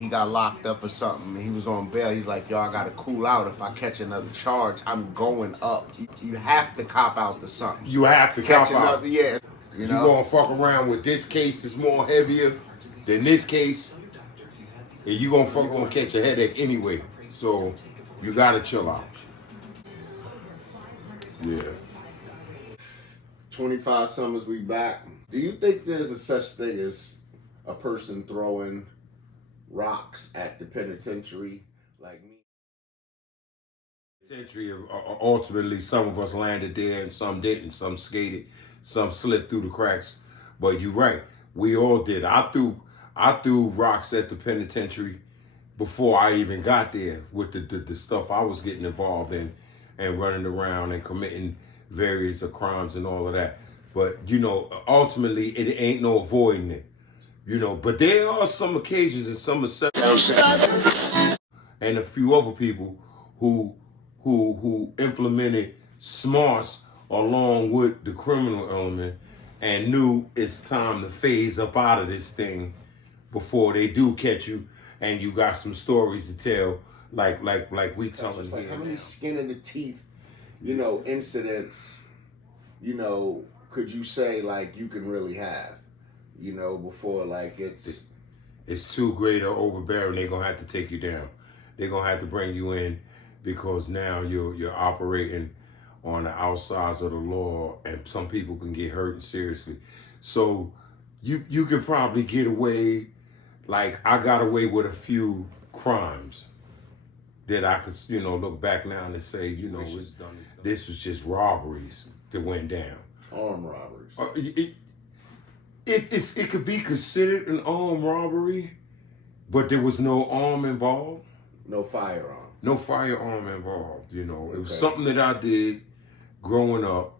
He got locked up for something. He was on bail. He's like, yo, I gotta cool out. If I catch another charge, I'm going up. You have to cop out to something. You have to Catch cop out. another, yeah. You gonna fuck around with this case is more heavier than this case, and you gonna catch a headache anyway. So you gotta chill out. Yeah. 25 summers we back. Do you think there's a such thing as a person throwing rocks at the penitentiary like me? Penitentiary, ultimately, some of us landed there and some didn't. Some skated, some slipped through the cracks. But you're right, we all did. I threw rocks at the penitentiary before I even got there with the stuff I was getting involved in and running around and committing various crimes and all of that. But, ultimately, it ain't no avoiding it. But there are some occasions and some exceptions and a few other people who implemented smarts along with the criminal element and knew it's time to phase up out of this thing before they do catch you, and you got some stories to tell, like we telling here. How many skin in the teeth, incidents, could you say like you can really have, before like it's too great or overbearing. They're gonna have to take you down. They're gonna have to bring you in because now you're operating on the outsides of the law, and some people can get hurt seriously. So you can probably get away. Like I got away with a few crimes that I could, look back now and say, this was just robberies that went down. Armed robberies. It could be considered an armed robbery, but there was no arm involved. No firearm. No firearm involved. It was something that I did growing up,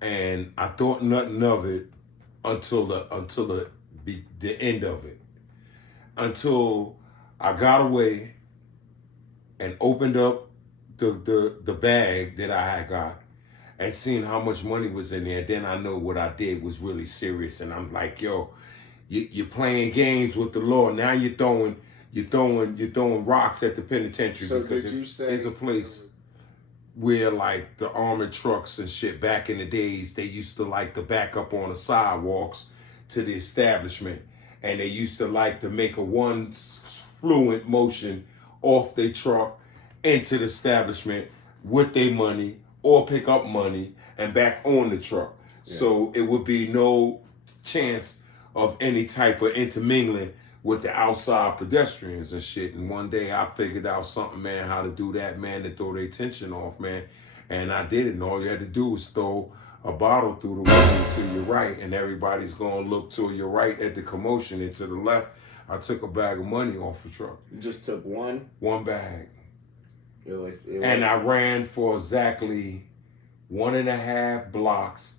and I thought nothing of it until the end of it. Until I got away and opened up the bag that I had got and seen how much money was in there. Then I know what I did was really serious, and I'm like, yo, you're playing games with the law. Now you're throwing rocks at the penitentiary. So because did you say there's a place where like the armored trucks and shit back in the days, they used to like to back up on the sidewalks to the establishment, and they used to like to make a one fluent motion off their truck into the establishment with their money or pick up money and back on the truck. Yeah. So it would be no chance of any type of intermingling with the outside pedestrians and shit. And one day I figured out something, man, how to do that, man, to throw their tension off, man. And I did it. And all you had to do was throw a bottle through the window to your right, and everybody's going to look to your right at the commotion, and to the left, I took a bag of money off the truck. You just took one? One bag. It was. And I ran for exactly 1.5 blocks,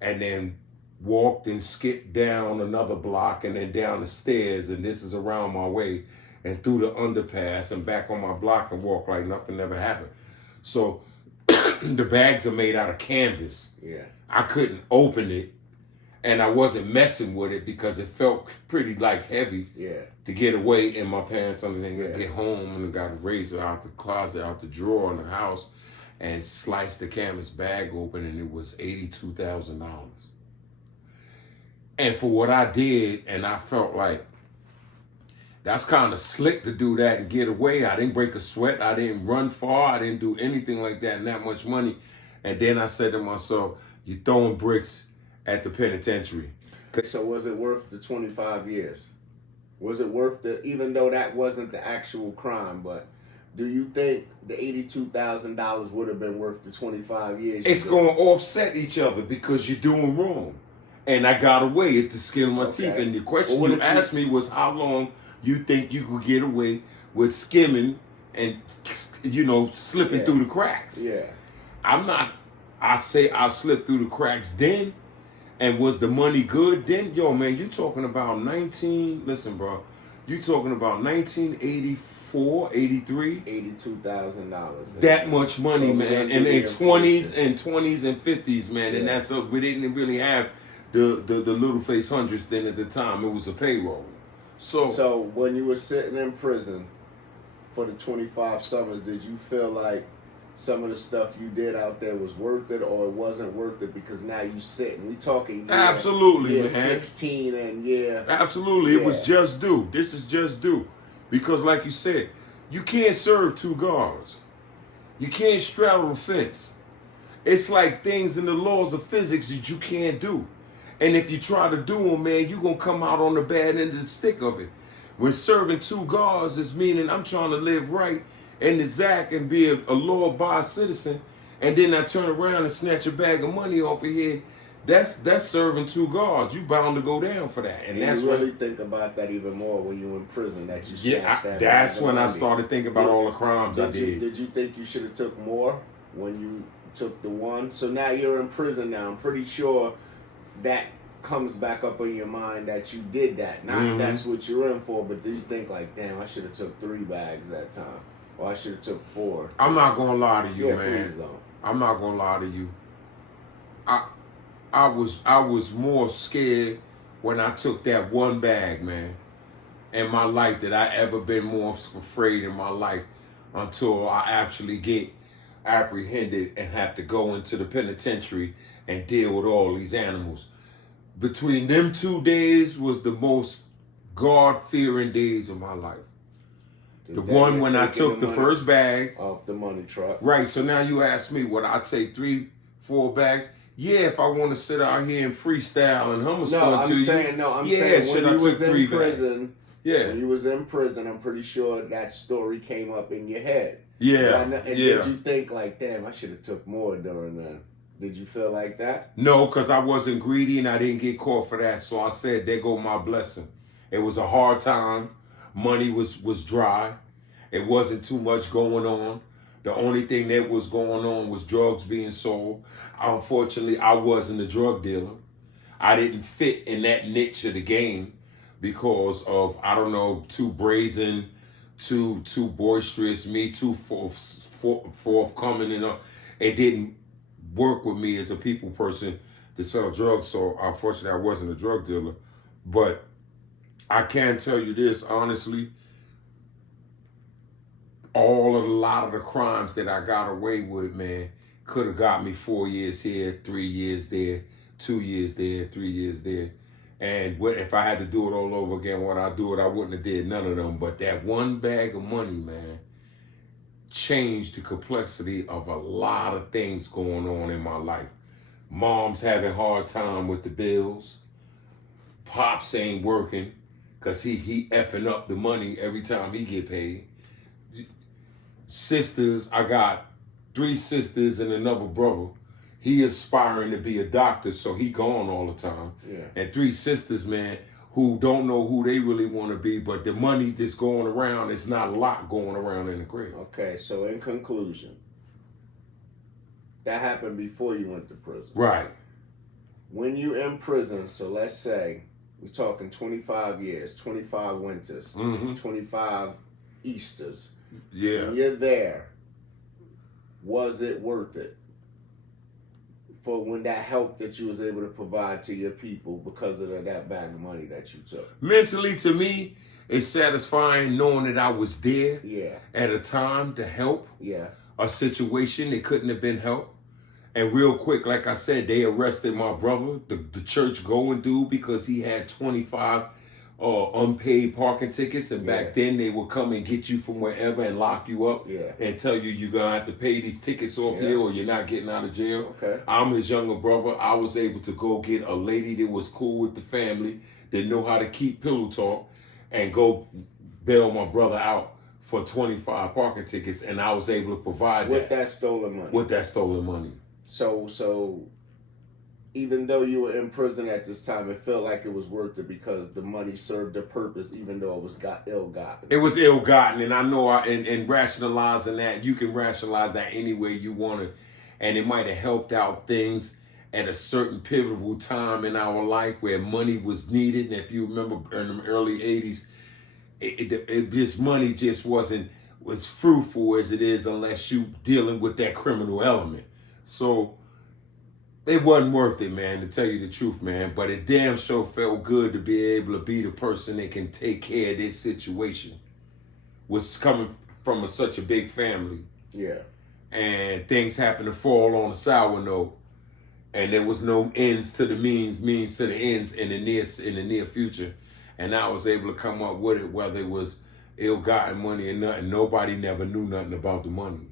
and then walked and skipped down another block and then down the stairs, and this is around my way, and through the underpass and back on my block and walk like nothing ever happened. So the bags are made out of canvas. Yeah. I couldn't open it, and I wasn't messing with it because it felt pretty like heavy. Yeah. To get away, and my parents something get home and got a razor out the closet, out the drawer in the house, and sliced the canvas bag open, and it was $82,000. And for what I did, and I felt like that's kind of slick to do that and get away. I didn't break a sweat. I didn't run far. I didn't do anything like that and that much money. And then I said to myself, you're throwing bricks at the penitentiary. So was it worth the 25 years? Was it worth even though that wasn't the actual crime, but do you think the $82,000 would have been worth the 25 years? It's going to offset each other because you're doing wrong. And I got away at the skin of my teeth. And the question you asked me was how long you think you could get away with skimming and, slipping through the cracks. Yeah. I say I slipped through the cracks then. And was the money good then? Yo, man, you talking about listen, bro, you talking about 1984, 83? $82,000. That much money, so man. And in 20s and 50s, man. Yeah. And that's we didn't really have the little face hundreds then at the time. It was a payroll. So when you were sitting in prison for the 25 summers, did you feel like some of the stuff you did out there was worth it, or it wasn't worth it because now you sitting? We talking absolutely, man. 16 and absolutely. It was just due. This is just due, because like you said, you can't serve two guards. You can't straddle the fence. It's like things in the laws of physics that you can't do. And if you try to do them, man, you're going to come out on the bad end of the stick of it. When serving two guards is meaning I'm trying to live right in the Zach and be a law-abiding citizen, and then I turn around and snatch a bag of money off of here, that's serving two guards. You bound to go down for that. And that's you really think about that even more when you in prison, that you snatched that that's when I money. started thinking about all the crimes I did. Did you think you should have took more when you took the one? So now you're in prison now. I'm pretty sure that comes back up in your mind that you did that. Not that's what you're in for, but do you think like, damn, I should have took 3 bags that time, or I should have took 4? I'm not gonna lie to you, man. Please don't. I'm not gonna lie to you. I was more scared when I took that 1 bag, man, in my life, that I ever been more afraid in my life until I actually get apprehended and have to go into the penitentiary and deal with all these animals. Between them 2 days was the most God-fearing days of my life. The one when I took the first bag off the money truck. Right, so now you ask me, would I take 3, 4 bags? Yeah, if I want to sit out here and freestyle and hum a song to you. I'm saying when you was in prison. Yeah. When you was in prison, I'm pretty sure that story came up in your head. Yeah. Did you think like, damn, I should have took more during that? Did you feel like that? No, because I wasn't greedy and I didn't get caught for that. So I said, there go my blessing. It was a hard time. Money was dry. It wasn't too much going on. The only thing that was going on was drugs being sold. Unfortunately, I wasn't a drug dealer. I didn't fit in that niche of the game because of, I don't know, too brazen, too boisterous, me too forthcoming. It didn't work with me as a people person to sell drugs. So unfortunately, I wasn't a drug dealer. But I can tell you this, honestly, a lot of the crimes that I got away with, man, could have got me 4 years here, 3 years there, 2 years there, 3 years there. And if I had to do it all over again, when I do it, I wouldn't have did none of them. But that 1 bag of money, man, changed the complexity of a lot of things going on in my life. Mom's having hard time with the bills. Pops ain't working because he effing up the money every time he get paid. Sisters, I got 3 sisters and another brother. He aspiring to be a doctor, so he gone all the time. Yeah. And 3 sisters, man, who don't know who they really want to be, but the money that's going around, it's not a lot going around in the crib. Okay, so in conclusion, that happened before you went to prison. Right. When you in prison, so let's say we're talking 25 years, 25 winters, 25 Easters. Yeah. When you're there, was it worth it? For when that help that you was able to provide to your people because of that bag of money that you took? Mentally, to me, it's satisfying knowing that I was there at a time to help a situation that couldn't have been helped. And real quick, like I said, they arrested my brother, the church going dude, because he had 25 unpaid parking tickets, and back then they would come and get you from wherever and lock you up and tell you you're gonna have to pay these tickets off here or you're not getting out of jail. Okay. I'm his younger brother. I was able to go get a lady that was cool with the family, that know how to keep pillow talk, and go bail my brother out for 25 parking tickets, and I was able to provide with that stolen money. With that stolen money. So even though you were in prison at this time, it felt like it was worth it because the money served a purpose, even though it was ill-gotten. It was ill-gotten, and I know in rationalizing that, you can rationalize that any way you want to, and it might have helped out things at a certain pivotal time in our life where money was needed. And if you remember in the early 80s, this money just wasn't as fruitful as it is unless you dealing with that criminal element. So it wasn't worth it, man, to tell you the truth, man. But it damn sure felt good to be able to be the person that can take care of this situation. Was coming from such a big family. Yeah. And things happened to fall on a sour note. And there was no ends to the means to the ends in the near future. And I was able to come up with it, whether it was ill-gotten money or nothing. Nobody never knew nothing about the money.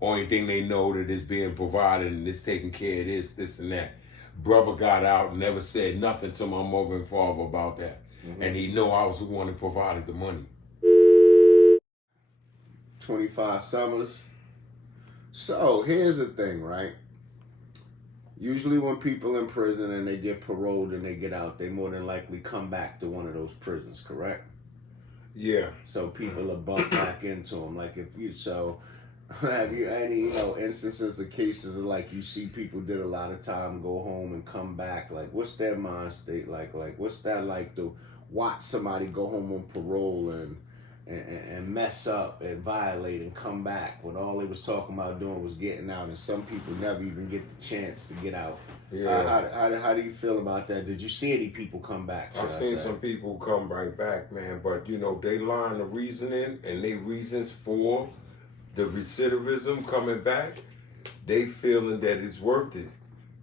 Only thing they know that it's being provided and it's taking care of this and that. Brother got out and never said nothing to my mother and father about that. Mm-hmm. And he know I was the one who provided the money. 25 summers. So here's the thing, right? Usually when people in prison and they get paroled and they get out, they more than likely come back to one of those prisons, correct? Yeah. So people are bumped back into them. Like if you, so have you any, instances or cases of like you see people did a lot of time, go home and come back? Like what's their mind state like? Like what's that like to watch somebody go home on parole and mess up and violate and come back when all they was talking about doing was getting out, and some people never even get the chance to get out. Yeah. How do you feel about that? Did you see any people come back? I've seen some people come right back, man, but they learn the reasoning and they reasons for the recidivism coming back. They feeling that it's worth it,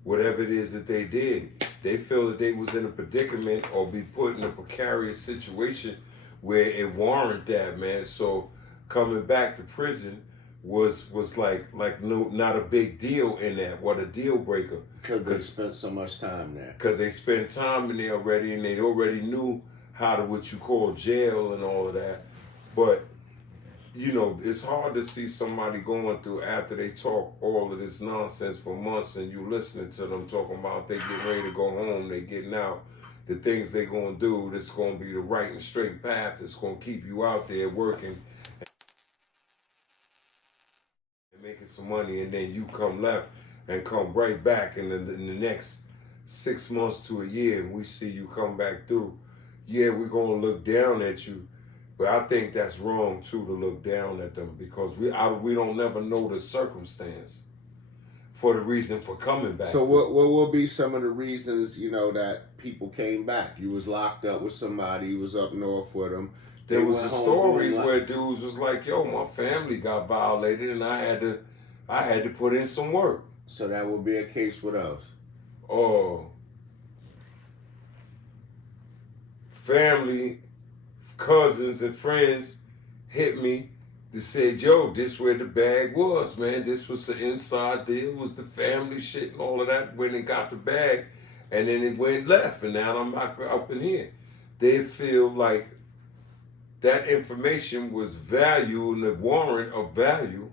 whatever it is that they did. They feel that they was in a predicament or be put in a precarious situation where it warranted that, man. So coming back to prison was like no, not a big deal in that. What a deal breaker. Because they spent so much time there. Because they spent time in there already, and they already knew how to what you call jail and all of that. But it's hard to see somebody going through after they talk all of this nonsense for months, and you listening to them talking about they getting ready to go home, they getting out. The things they're going to do, that's going to be the right and straight path that's going to keep you out there working and making some money, and then you come left and come right back in the next 6 months to a year, and we see you come back through. Yeah, we're going to look down at you, but I think that's wrong, too, to look down at them because we don't never know the circumstance for the reason for coming back. So what will be some of the reasons, that people came back? You was locked up with somebody, you was up north with them. There was the stories where dudes was like, yo, my family got violated and I had to put in some work. So that would be a case with us. Oh. Family, cousins and friends hit me. They said, yo, this where the bag was, man. This was the inside deal, was the family shit and all of that when they got the bag. And then it went left, and now I'm up in here. They feel like that information was value and the warrant of value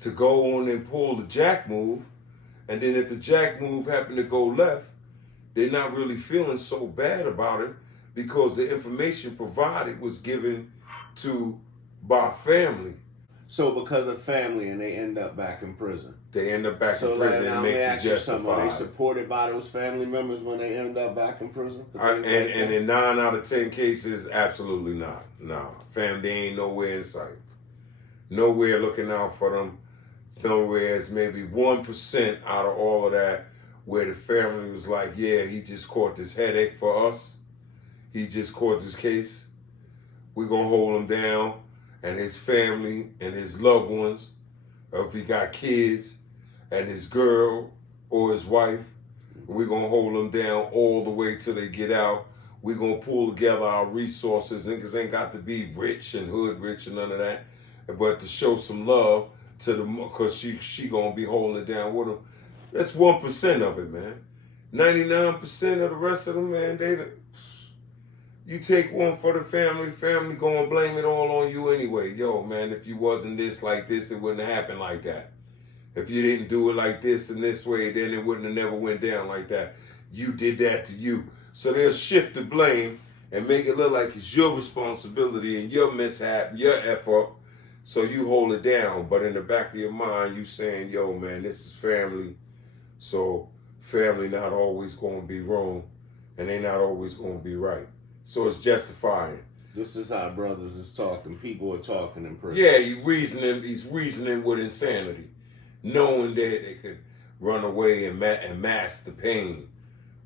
to go on and pull the jack move. And then if the jack move happened to go left, they're not really feeling so bad about it because the information provided was given by family. So because of family and they end up back in prison. They end up back in prison and makes it justified. Are they supported by those family members when they end up back in prison? And in 9 out of 10 cases, absolutely not. No. Fam, they ain't nowhere in sight. Nowhere looking out for them. Nowhere is maybe 1% out of all of that where the family was like, yeah, he just caught this headache for us. He just caught this case. We're going to hold him down. And his family and his loved ones, or if he got kids, and his girl or his wife, we're going to hold them down all the way till they get out. We're going to pull together our resources. Niggas ain't got to be rich and hood rich and none of that, but to show some love to them because she going to be holding it down with them. That's 1% of it, man. 99% of the rest of them, man, you take one for the family gonna blame it all on you anyway. Yo, man, if you wasn't this like this, it wouldn't have happened like that. If you didn't do it like this and this way, then it wouldn't have never went down like that. You did that to you. So they'll shift the blame and make it look like it's your responsibility and your mishap, your effort, so you hold it down. But in the back of your mind, you saying, yo, man, this is family. So family not always gonna be wrong and they not always gonna be right. So it's justifying. This is how brothers is talking. People are talking in prison. Yeah, he's reasoning with insanity, knowing that they could run away and mask the pain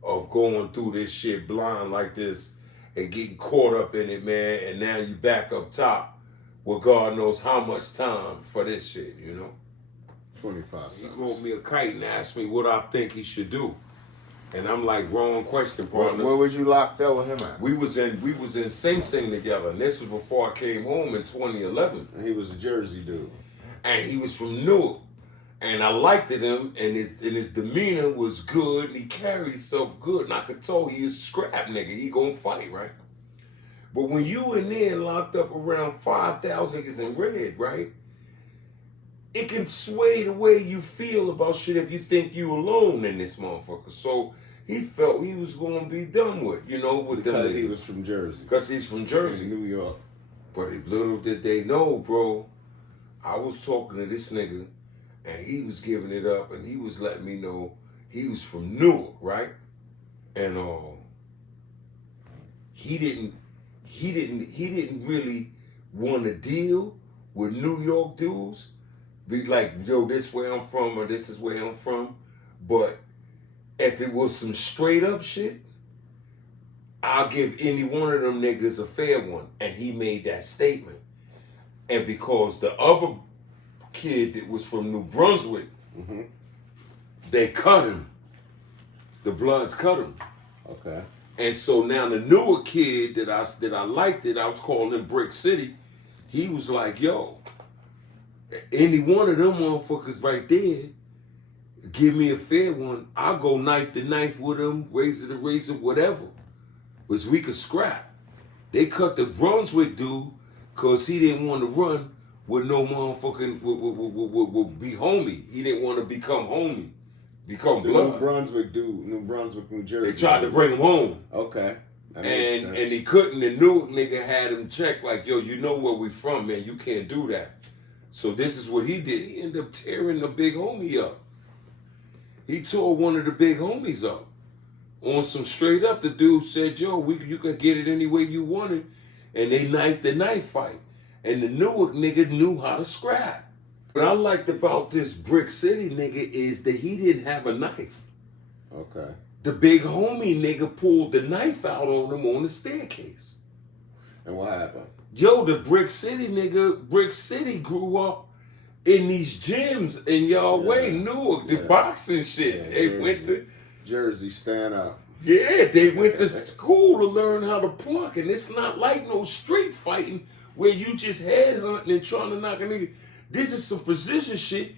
of going through this shit blind like this and getting caught up in it, man, and now you back up top with God knows how much time for this shit, you know? 25 He cents. wrote me a kite and asked me what I think he should do. And I'm like, wrong question, partner. Where was you locked up with him at? We was in Sing Sing together, and this was before I came home in 2011. And he was a Jersey dude. And he was from Newark. And I liked him, and his demeanor was good, and he carried himself good. And I could tell he is scrap nigga. He gonna fight, right? But when you in there locked up around 5,000 niggas in red, right? It can sway the way you feel about shit if you think you alone in this motherfucker. So he felt he was gonna be done with, you know, with Because them he niggas. was from Jersey. Because he's from Jersey. New York. But little did they know, bro, I was talking to this nigga, and he was giving it up, and he was letting me know he was from Newark, right? And he didn't really want to deal with New York dudes. Be like, yo, this where I'm from, or this is where I'm from. But if it was some straight up shit, I'll give any one of them niggas a fair one. And he made that statement. And because the other kid that was from New Brunswick, they cut him. The Bloods cut him. Okay. And so now the newer kid that I liked it, I was calling him Brick City. He was like, yo, any one of them motherfuckers right there, give me a fair one. I'll go knife to knife with him, razor to razor, whatever. Because we could scrap. They cut the Brunswick dude because he didn't want to run with no motherfucking, would be homie. He didn't want to become homie. Become The blood. New Brunswick dude, New Jersey. They tried to bring him home. Okay. That makes And sense. he couldn't. The Newark nigga had him check like, yo, you know where we from, man. You can't do that. So this is what he did. He ended up tearing the big homie up. He tore one of the big homies up. On some straight up, the dude said, yo, you could get it any way you wanted. And they knifed the knife fight. And the Newark nigga knew how to scrap. What I liked about this Brick City nigga is that he didn't have a knife. Okay. The big homie nigga pulled the knife out on him on the staircase. And what happened? Yo, the Brick City nigga, Brick City grew up in these gyms in y'all way, Newark, the boxing shit. Yeah, they Jersey. went to Jersey, stand up. Yeah, they went to school to learn how to pluck, and it's not like no street fighting where you just headhunting and trying to knock a nigga. This is some precision shit,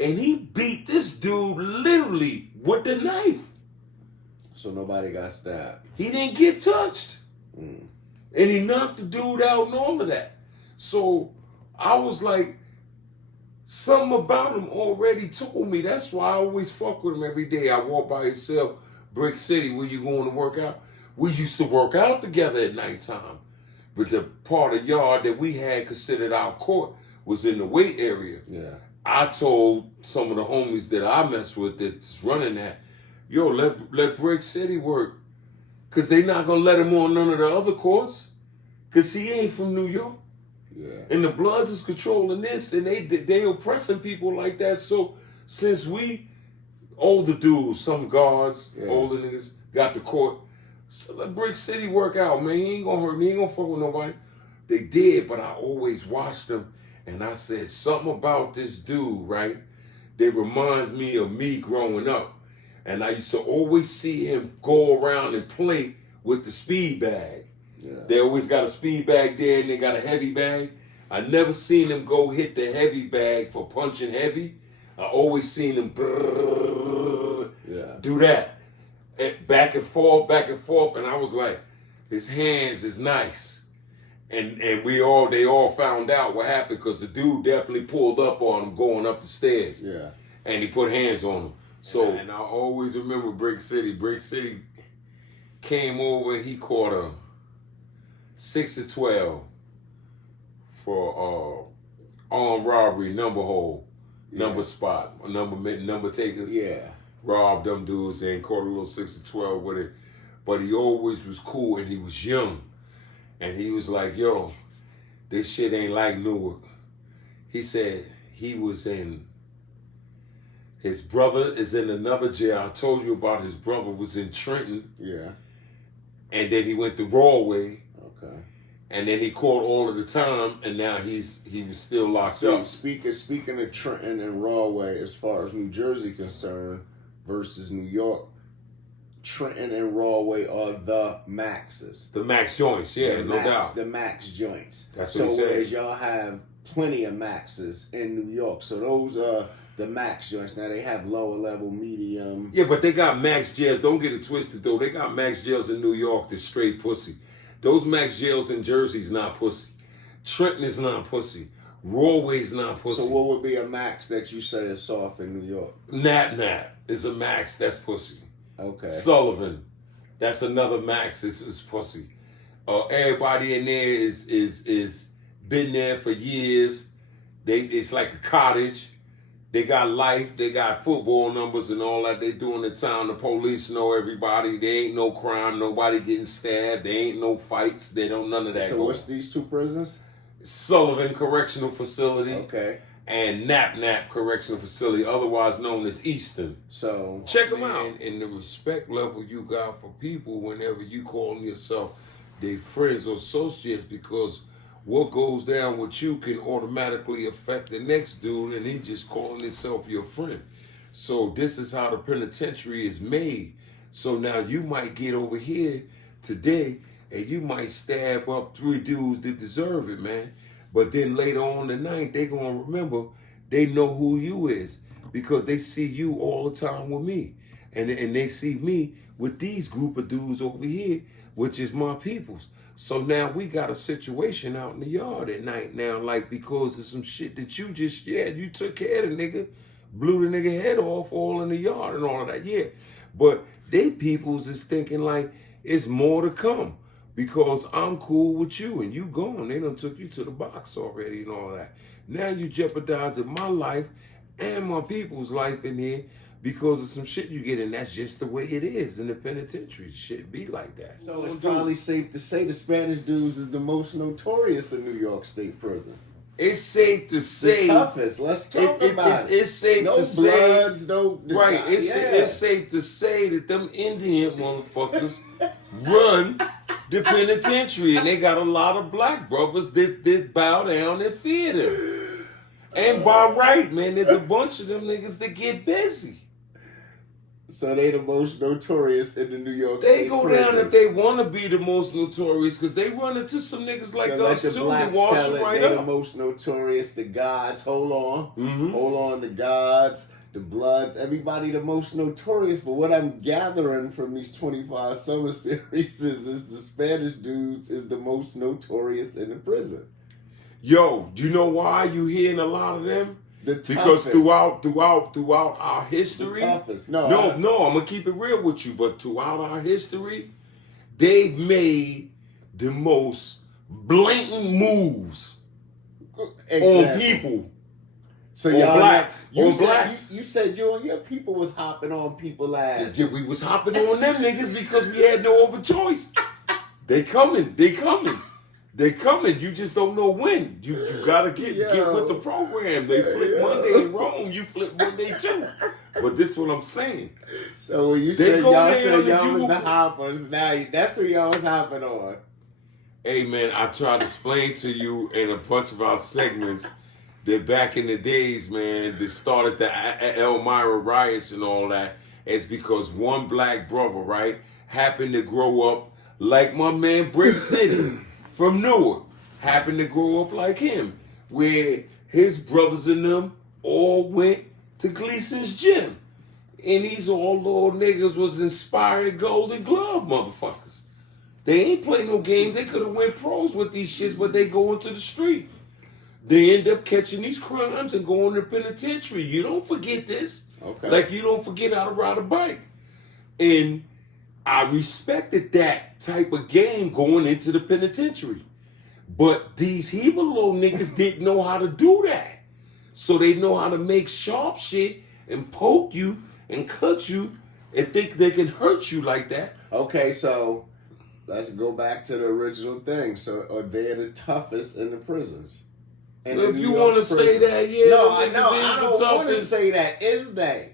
and he beat this dude literally with the knife. So nobody got stabbed. He didn't get touched. And he knocked the dude out and all of that. So I was like, something about him already told me. That's why I always fuck with him every day. I walk by himself, Brick City, where you going to work out? We used to work out together at nighttime. But the part of yard that we had considered our court was in the weight area. Yeah. I told some of the homies that I mess with that's running that, yo, let Brick City work. Because they not going to let him on none of the other courts. Because he ain't from New York. Yeah. And the Bloods is controlling this, and they oppressing people like that. So since we, older dudes, some guards, older niggas, got the court, so let Brick City work out, man. He ain't going to hurt me. He ain't going to fuck with nobody. They did, but I always watched them, and I said, something about this dude, right, that reminds me of me growing up. And I used to always see him go around and play with the speed bag. Yeah. They always got a speed bag there and they got a heavy bag. I never seen him go hit the heavy bag for punching heavy. I always seen him do that. And back and forth. And I was like, his hands is nice. And they all found out what happened because the dude definitely pulled up on him going up the stairs. Yeah. And he put hands on him. So, and I always remember Brick City. Brick City came over. He caught a 6-12 for armed robbery, number spot, number takers. Yeah, robbed them dudes and caught a little 6-12 with it. But he always was cool and he was young, and he was like, "Yo, this shit ain't like Newark." He said he was in His brother is in another jail. I told you about his brother was in Trenton. Yeah. And then he went to Rawway. Okay. And then he caught all of the time, and now he was still locked So up. speaking of Trenton and Rawway, as far as New Jersey concerned versus New York, Trenton and Rawway are the maxes. The max joints, yeah, no doubt. The max joints. That's what he said. Whereas y'all have plenty of maxes in New York. So those are the max joints. Now they have lower level, medium. Yeah, but they got max jails. Don't get it twisted, though. They got max jails in New York that's straight pussy. Those max jails in Jersey's not pussy. Trenton is not pussy. Rawway's not pussy. So what would be a max that you say is soft in New York? Nap is a max. That's pussy. Okay. Sullivan, that's another max. Is pussy. Everybody in there is been there for years. It's like a cottage. They got life. They got football numbers and all that. They do in the town. The police know everybody. There ain't no crime. Nobody getting stabbed. There ain't no fights. They don't none of that. So what's these two prisons? Sullivan Correctional Facility. Okay. And Nap Correctional Facility, otherwise known as Easton. So check them out. And the respect level you got for people whenever you calling yourself their friends or associates, because what goes down with you can automatically affect the next dude, and he just calling himself your friend. So this is how the penitentiary is made. So now you might get over here today and you might stab up 3 dudes that deserve it, man. But then later on tonight, they gonna remember they know who you is because they see you all the time with me. And they see me with these group of dudes over here, which is my peoples. So now we got a situation out in the yard at night now, like because of some shit that you just, you took care of the nigga, blew the nigga head off all in the yard and all of that, yeah. But they peoples is thinking like it's more to come because I'm cool with you and you gone. They done took you to the box already and all that. Now you jeopardizing my life and my people's life in here because of some shit you get, and that's just the way it is in the penitentiary. Shit be like that. So it's probably safe to say the Spanish dudes is the most notorious in New York State prison. It's safe to say the toughest. Let's talk about it. It's safe no to bloods, say, no right? It's safe to say that them Indian motherfuckers run the penitentiary, and they got a lot of black brothers that bow down and fear them. And by right, man, there's a bunch of them niggas that get busy. So they the most notorious in the New York They State go prisons. down if they want to be the most notorious because they run into some niggas like so us the too blacks and wash tell them it right they up. the most notorious. The gods, hold on. Mm-hmm. Hold on, the gods, the bloods, everybody the most notorious. But what I'm gathering from these 25 summer series is the Spanish dudes is the most notorious in the prison. Yo, do you know why you hearing a lot of them? The Because toughest. throughout our history, The toughest. no, I'm gonna keep it real with you. But throughout our history, they've made the most blatant moves on people. So on y'all blacks. You On said, blacks. You said you and your people was hopping on people's asses. Yeah, we was hopping on them niggas because we had no other choice. They coming. You just don't know when. You gotta get with the program. They flip Monday in Rome. You flip Monday too. But this is what I'm saying. So when you They said go y'all down said and y'all you was will- the hoppers, now that's who y'all was hopping on. Hey man, I tried to explain to you in a bunch of our segments that back in the days, man, that started the Elmira riots and all that, it's because one black brother, right, happened to grow up like my man Brick City from Newark, happened to grow up like him, where his brothers and them all went to Gleason's gym. And these all little niggas was inspired Golden Glove motherfuckers. They ain't play no games. They could have went pros with these shits, but they go into the street. They end up catching these crimes and going to penitentiary. You don't forget this. Okay. Like you don't forget how to ride a bike. And I respected that type of game going into the penitentiary. But these Hebrew little niggas didn't know how to do that. So they know how to make sharp shit and poke you and cut you and think they can hurt you like that. Okay, so let's go back to the original thing. So are they the toughest in the prisons? And if you want to say that, yeah, no, them I niggas know. is I the don't want to toughest. say that. Is they?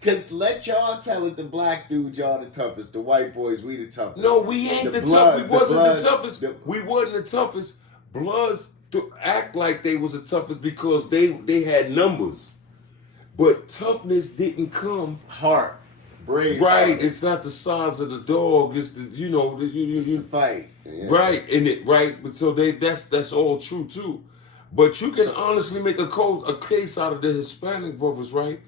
Cause let y'all tell it. The black dudes, y'all the toughest. The white boys, we the toughest. No, we ain't the toughest. We wasn't the toughest. We wasn't the toughest. Bloods act like they was the toughest because they had numbers, but toughness didn't come. Heart, brave. Right, heart. it's not the size of the dog. It's the You fight. Yeah. Right, right. So that's all true too. But you can honestly make a case out of the Hispanic brothers, right?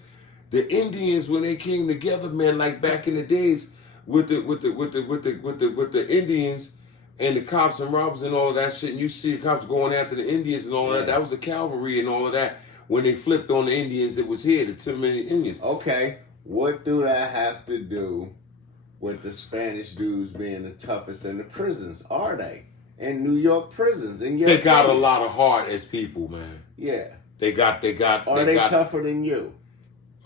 The Indians when they came together, man, like back in the days with the Indians and the cops and robbers and all of that shit, and you see the cops going after the Indians and all that. That was the cavalry and all of that. When they flipped on the Indians, it was here, the too many Indians. Okay, what do that have to do with the Spanish dudes being the toughest in the prisons? Are they? In New York prisons? They got a lot of heart as people, man. Yeah. They got. Are they tougher than you?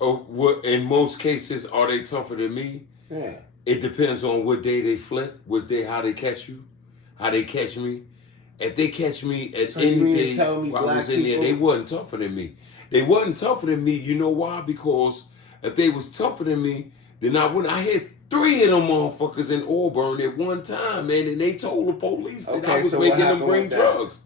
Oh, in most cases, are they tougher than me? Yeah. It depends on what day they flip, how they catch you, how they catch me. If they catch me at any day while I was in there, they wasn't tougher than me. They wasn't tougher than me. You know why? Because if they was tougher than me, then I hit 3 of them motherfuckers in Auburn at one time, man, and they told the police that I was making them bring drugs.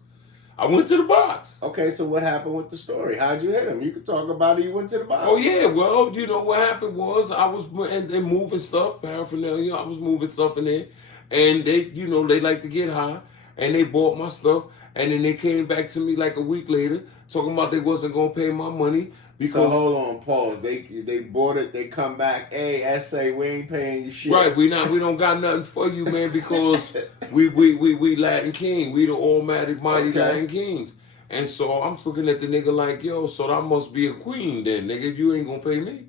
I went to the box. Okay, so what happened with the story? How'd you hit him? You could talk about it. You went to the box. Oh, yeah. Well, you know what happened was I was and moving stuff, paraphernalia. I was moving stuff in there. And they, they like to get high. And they bought my stuff. And then they came back to me like a week later talking about they wasn't going to pay my money. Because, so hold on, pause. They bought it. They come back. Hey, SA, we ain't paying you shit. Right, we don't got nothing for you, man, because we Latin King. We the almighty mighty Latin Kings. And so I'm looking at the nigga like, yo, so that must be a queen then, nigga. You ain't gonna pay me.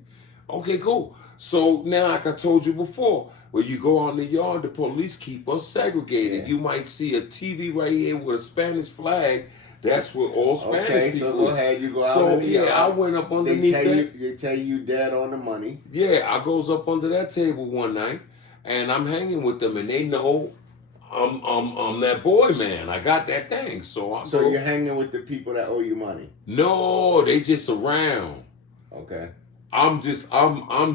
Okay, cool. So now, like I told you before, when you go out in the yard, the police keep us segregated. Yeah. You might see a TV right here with a Spanish flag. That's what all Spanish people. So go ahead, you go out in the yard. I went up underneath they tell you dead on the money. Yeah, I goes up under that table one night, and I'm hanging with them, and they know I'm that boy, man. I got that thing. So you're hanging with the people that owe you money? No, they just around. Okay. I'm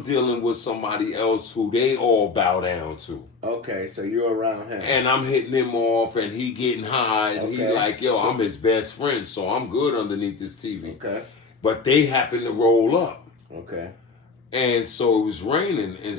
dealing with somebody else who they all bow down to. Okay, so you're around him. And I'm hitting him off, and he getting high, and he like, yo, I'm his best friend, so I'm good underneath this TV. Okay. But they happen to roll up. Okay. And so it was raining, and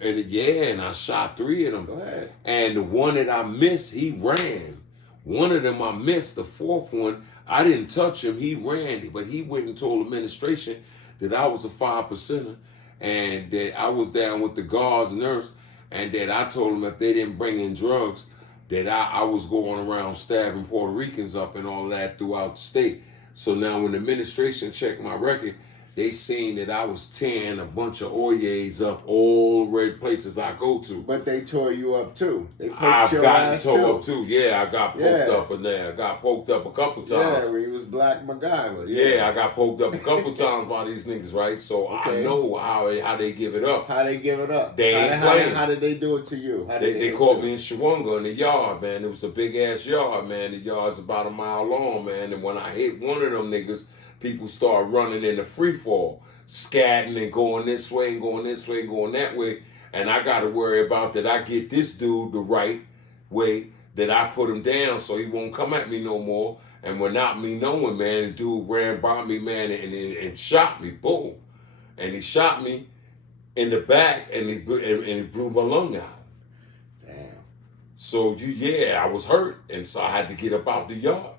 and I shot 3 of them. Go ahead. And the one that I missed, he ran. One of them I missed, the 4th one, I didn't touch him, he ran, but he went and told administration that I was a 5%er and that I was down with the guards and nurse, and that I told them if they didn't bring in drugs, that I was going around stabbing Puerto Ricans up and all that throughout the state. So now when the administration checked my record, they seen that I was tearing a bunch of Oyes up all red places I go to. But they tore you up too. I've gotten tore up too. Yeah, I got poked up in there. I got poked up a couple times. Yeah, when he was Black MacGyver. Yeah, I got poked up a couple times by these niggas, right? So I know how they give it up. How they give it up? They ain't playing. How did they do it to you? They caught me in Shawanga in the yard, man. It was a big ass yard, man. The yard's about a mile long, man. And when I hit one of them niggas, people start running in the free fall, scatting and going this way and going this way and going that way. And I got to worry about that I get this dude the right way, that I put him down so he won't come at me no more. And without me knowing, man, the dude ran by me, man, and shot me, boom. And he shot me in the back, and he blew my lung out. Damn. So, I was hurt, and so I had to get up out the yard.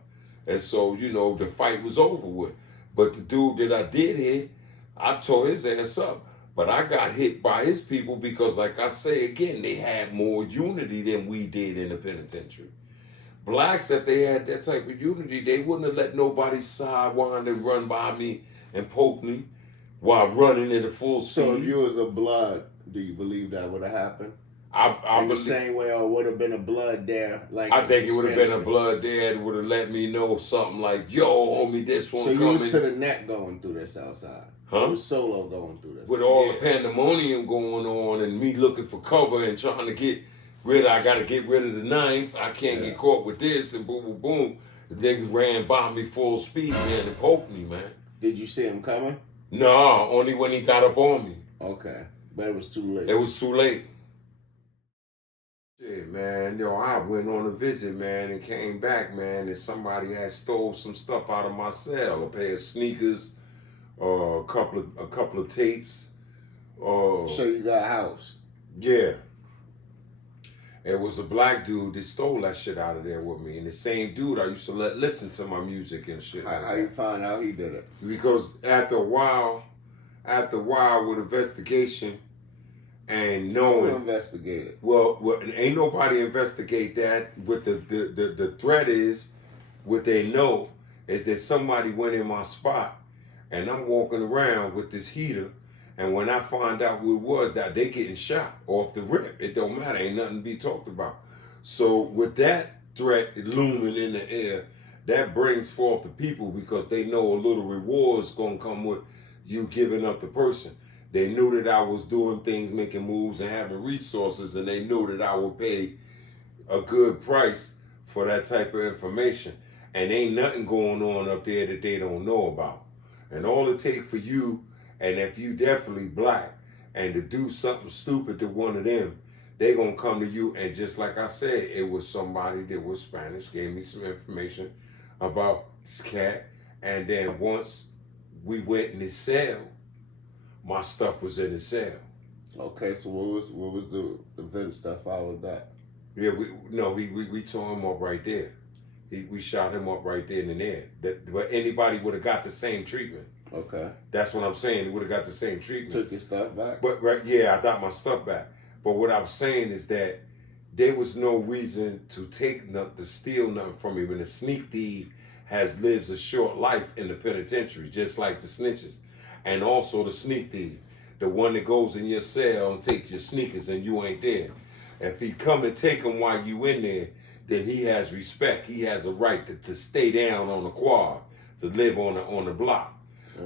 And so, the fight was over with. But the dude that I did hit, I tore his ass up. But I got hit by his people because, like I say again, they had more unity than we did in the penitentiary. Blacks, if they had that type of unity, they wouldn't have let nobody sidewind and run by me and poke me while running in the full speed. So if you was a blood, do you believe that would have happened? In the same way, or would have been a blood there? Like I think it would have been a blood there and would have let me know something like, yo, homie, this one coming. So you was to the neck going through this outside? Huh? You was solo going through this? With all the pandemonium going on and me looking for cover and trying to get rid of, I got to get rid of the knife. I can't get caught with this and boom, boom, boom. The nigga ran by me full speed, man, and poked me, man. Did you see him coming? No, only when he got up on me. Okay, but it was too late. It was too late. Shit, man, yo, I went on a visit, man, and came back, man, and somebody had stole some stuff out of my cell, a pair of sneakers, a couple of tapes. So you got housed. Yeah. It was a black dude that stole that shit out of there with me, and the same dude I used to let listen to my music and shit. How you find out he did it? Because after a while with investigation and knowing. Who investigated? Well, ain't nobody investigate that. What the threat is, what they know is that somebody went in my spot, and I'm walking around with this heater, and when I find out who it was, that they getting shot off the rip. It don't matter, ain't nothing to be talked about. So with that threat looming in the air, that brings forth the people because they know a little reward's gonna come with you giving up the person. They knew that I was doing things, making moves, and having resources, and they knew that I would pay a good price for that type of information. And ain't nothing going on up there that they don't know about. And all it takes for you, and if you definitely black, and to do something stupid to one of them, they gonna come to you, and just like I said, it was somebody that was Spanish, gave me some information about this cat, and then once we went in his cell, my stuff was in his cell. Okay, so what was the events that followed that? Yeah, we tore him up right there. We shot him up right then and there. But anybody would have got the same treatment. Okay. That's what I'm saying. They would have got the same treatment. Took your stuff back? But yeah, I got my stuff back. But what I'm saying is that there was no reason to steal nothing from him. And the sneak thief lives a short life in the penitentiary, just like the snitches. And also the sneak thief, the one that goes in your cell and takes your sneakers and you ain't there. If he come and take them while you in there, then he has respect. He has a right to stay down on the quad, to live on the block.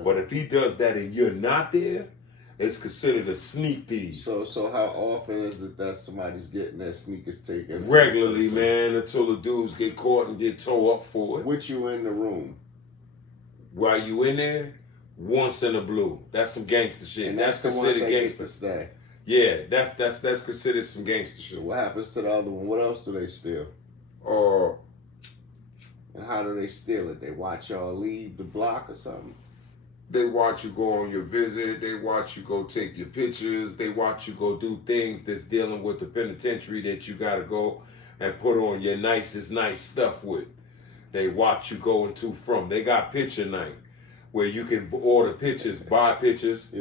But if he does that and you're not there, it's considered a sneak thief. So how often is it that somebody's getting their sneakers taken? Regularly, man, until the dudes get caught and get towed up for it. With you in the room? While you in there, once in a blue. That's some gangster shit. And that's considered gangster. Stay. Yeah, that's considered some gangster shit. What happens to the other one? What else do they steal? And how do they steal it? They watch y'all leave the block or something? They watch you go on your visit. They watch you go take your pictures. They watch you go do things that's dealing with the penitentiary that you got to go and put on your nicest nice stuff with. They watch you going to from. They got picture night where you can order pictures, buy pictures,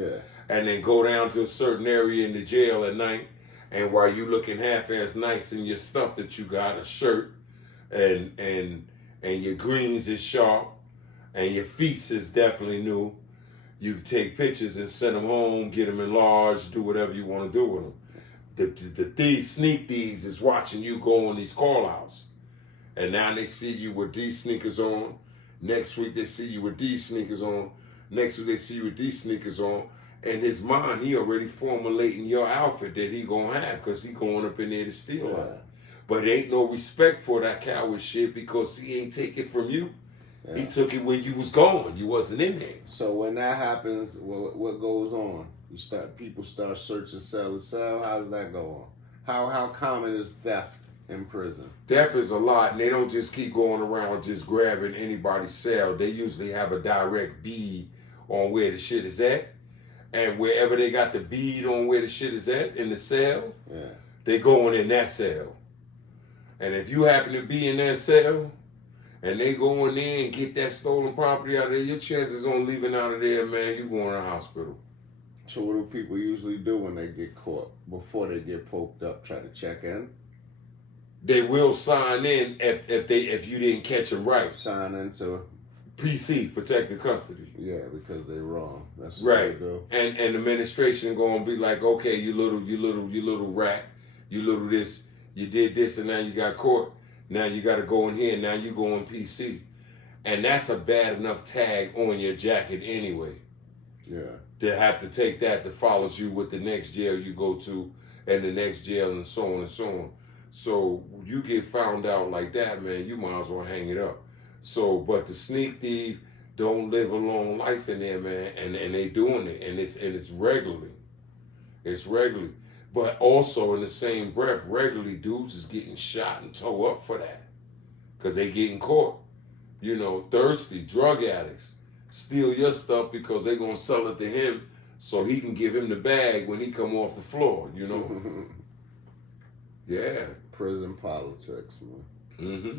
and then go down to a certain area in the jail at night. And while you looking half-ass nice in your stuff that you got, a shirt, and your greens is sharp, and your feet is definitely new, you take pictures and send them home, get them enlarged, do whatever you want to do with them. The thieves, sneak thieves, is watching you go on these call-outs. And now they see you with these sneakers on. Next week they see you with these sneakers on. Next week they see you with these sneakers on. In his mind, he already formulating your outfit that he gonna have because he going up in there to steal it. But ain't no respect for that coward shit because he ain't take it from you. He took it when you was gone. You wasn't in there. So when that happens, what goes on? People start searching cell to cell. How does that go on? How common is theft in prison? Theft is a lot, and they don't just keep going around just grabbing anybody's cell. They usually have a direct bead on where the shit is at. And wherever they got the bead on where the shit is at in the cell, they going in that cell. And if you happen to be in that cell, and they go in there and get that stolen property out of there, your chances on leaving out of there, man, you going to the hospital. So what do people usually do when they get caught, before they get poked up, try to check in? They will sign in if you didn't catch them right. Sign into PC, protected custody. Yeah, because they're wrong. That's right. What they do. And the administration gonna be like, okay, you little rat, you little this, you did this, and now you got caught. Now you got to go in here. Now you go on PC, and that's a bad enough tag on your jacket anyway. Yeah. To have to take that to follows you with the next jail you go to, and the next jail, and so on and so on. So you get found out like that, man, you might as well hang it up. So, but the sneak thief don't live a long life in there, man, and they doing it, and it's regularly. It's regularly. But also in the same breath, regularly dudes is getting shot and towed up for that. Because they getting caught. You know, thirsty, drug addicts. Steal your stuff because they going to sell it to him so he can give him the bag when he come off the floor, you know? Yeah. Prison politics, man. Mm-hmm.